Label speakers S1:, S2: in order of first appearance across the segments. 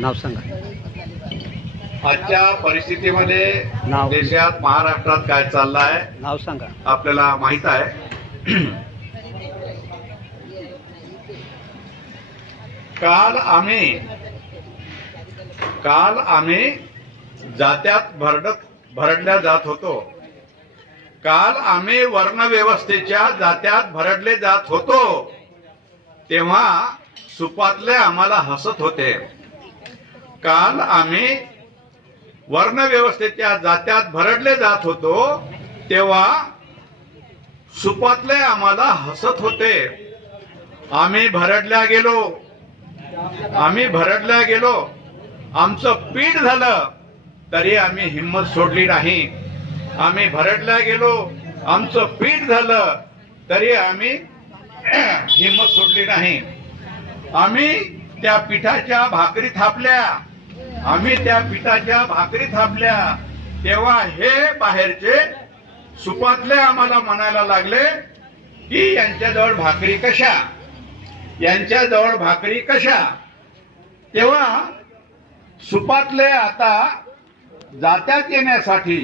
S1: नाव सांगा.
S2: आजच्या परिस्थितीमध्ये
S1: नाव.
S2: देशात महाराष्ट्रात काय चाललं आहे
S1: नाव सांगा.
S2: आपल्याला माहीत आहे. काल आम्ही काल आम्ही जात्यात भरडत भरडल्या जात होतो. काल आम्ही वर्णव्यवस्थेच्या जात्यात भरडले जात होतो. तेव्हा सुपातले आम्हाला हसत होते. काल आम्ही वर्णव्यवस्थेच्या जात्यात भरडले जात होतो तेव्हा सुपातले आम्हाला हसत होते. आम्ही भरडल्या गेलो. आम्ही भरडल्या गेलो. आमचं पीठ झालं तरी आम्ही हिंमत सोडली नाही. आम्ही भरडल्या गेलो. आमचं पीठ झालं तरी आम्ही हिंमत सोडली नाही. आम्ही त्या पिठाच्या भाकरी थापल्या. आम्ही त्या पिठाच्या भाकरी थापल्या. तेव्हा हे बाहेरचे सुपातले आम्हाला म्हणायला लागले की यांच्याजवळ भाकरी कशा? यांच्याजवळ भाकरी कशा? तेव्हा सुपातले आता जात्यात येण्यासाठी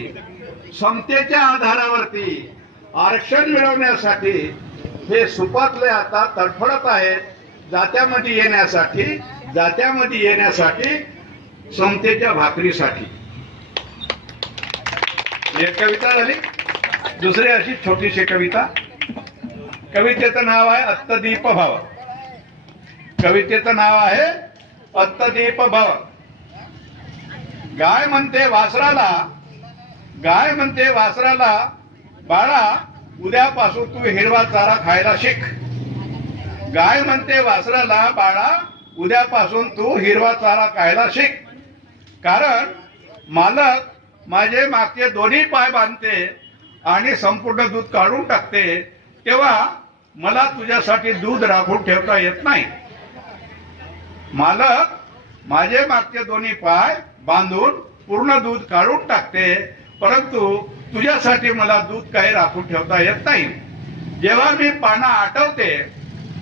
S2: समतेच्या आधारावरती आरक्षण मिळवण्यासाठी हे सुपातले आता तडफडत आहेत. जात्यामध्ये येण्यासाठी जात्यामध्ये येण्यासाठी समतेच्या भाकरीसाठी. एक कविता झाली. दुसरी अशी छोटीशी कविता. कवितेचं नाव आहे अत्तदीप भाव कवितेचं नाव आहे अत्तदीप भाव गाय म्हणते वासराला गाय म्हणते वासराला बाळा उद्यापासून तू हिरवा चारा खायला शिक. गाय म्हणते वासराला बाळा उद्यापासून तू हिरवा चारा खायला शिक. कारण मालक माझे मागचे दोन्ही पाय बांधते आणि संपूर्ण दूध काढून टाकते तेव्हा मला तुझ्यासाठी दूध राखून ठेवता येत नाही. मालक माझे मागचे दोन्ही पाय बांधून पूर्ण दूध काढून टाकते परंतु तुझ्यासाठी मला दूध काही राखून ठेवता येत नाही. जेव्हा मी पानं आटवते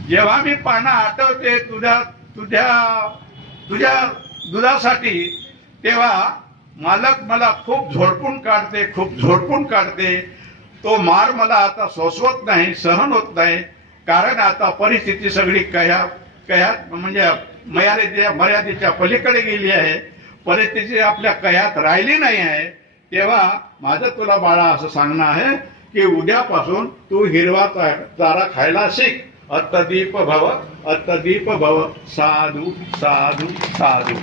S2: जेव्हा मी पानं आटवते तुझ्या तुझ्या तुझ्या दुधासाठी तेव्हा मालक मला खूप झोडपून काढते खूप झोडपून काढते. तो मार मला आता सोसवत नाही सहन होत नाही. कारण आता परिस्थिती सगळी कया कयात म्हणजे मर्यादेच्या मर्यादेच्या पलीकडे गेली आहे. परिस्थिती आपल्या कयात राहिली नाही आहे. तेव्हा माझं तुला बाळा असं सांगणं आहे की उद्यापासून तू हिरवा चारा खायला शिक. अत्तदीप भव अत्तदीप भव. साधू साधू साधू.